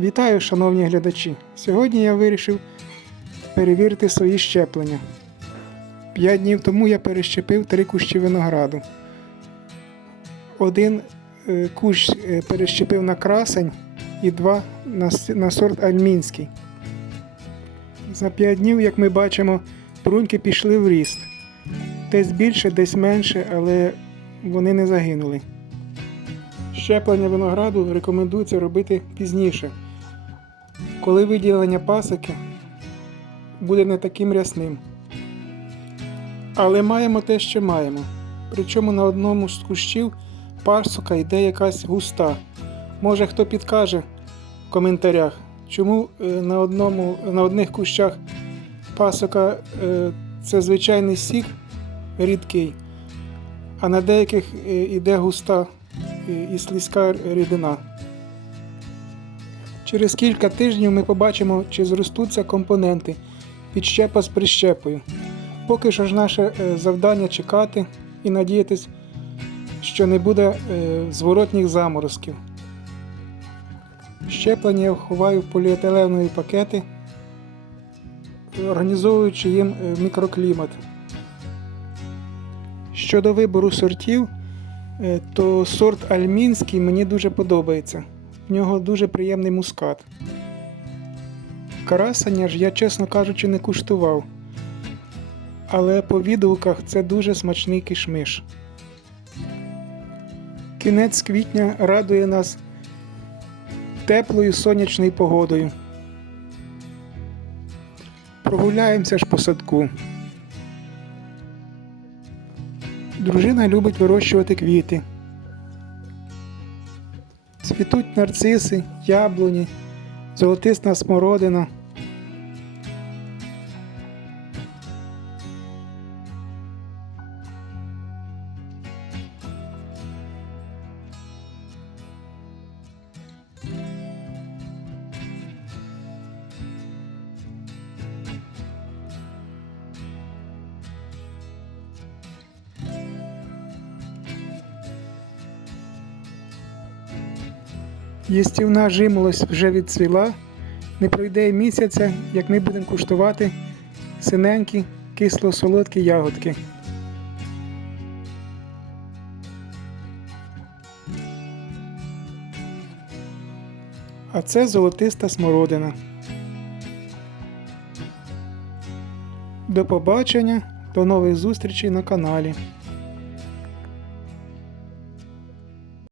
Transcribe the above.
Вітаю, шановні глядачі! Сьогодні я вирішив перевірити свої щеплення. П'ять днів тому я перещепив три кущі винограду. Один е, кущ е, перещепив на красень і два на, сорт альмінський. За п'ять днів, як ми бачимо, бруньки пішли в ріст. Десь більше, десь менше, але вони не загинули. Щеплення винограду рекомендується робити пізніше, коли виділення пасики буде не таким рясним. Але маємо те, що маємо. Причому на одному з кущів пасука йде якась густа. Може хто підкаже в коментарях, чому е, на, одному, на одних кущах пасока е, це звичайний сік рідкий, а на деяких е, йде густа і слизька рідина. Через кілька тижнів ми побачимо, чи зростуться компоненти підщепа з прищепою. Поки що ж наше е, завдання чекати і надіятись, що не буде е, зворотніх заморозків. Щеплення я ховаю в поліетиленові пакети, організовуючи їм е, мікроклімат. Щодо вибору сортів, то сорт альмінський мені дуже подобається. В нього дуже приємний мускат. Карасання ж я, чесно кажучи, не куштував. Але по відгуках це дуже смачний кишмиш. Кінець квітня радує нас теплою сонячною погодою. Прогуляємося ж по садку. Дружина любить вирощувати квіти. Цвітуть нарциси, яблуні, золотисна смородина. Їстівна жимолость вже відцвіла. Не пройде й місяця, як ми будемо куштувати синенькі кисло-солодкі ягодки. А це золотиста смородина. До побачення, до нових зустрічей на каналі.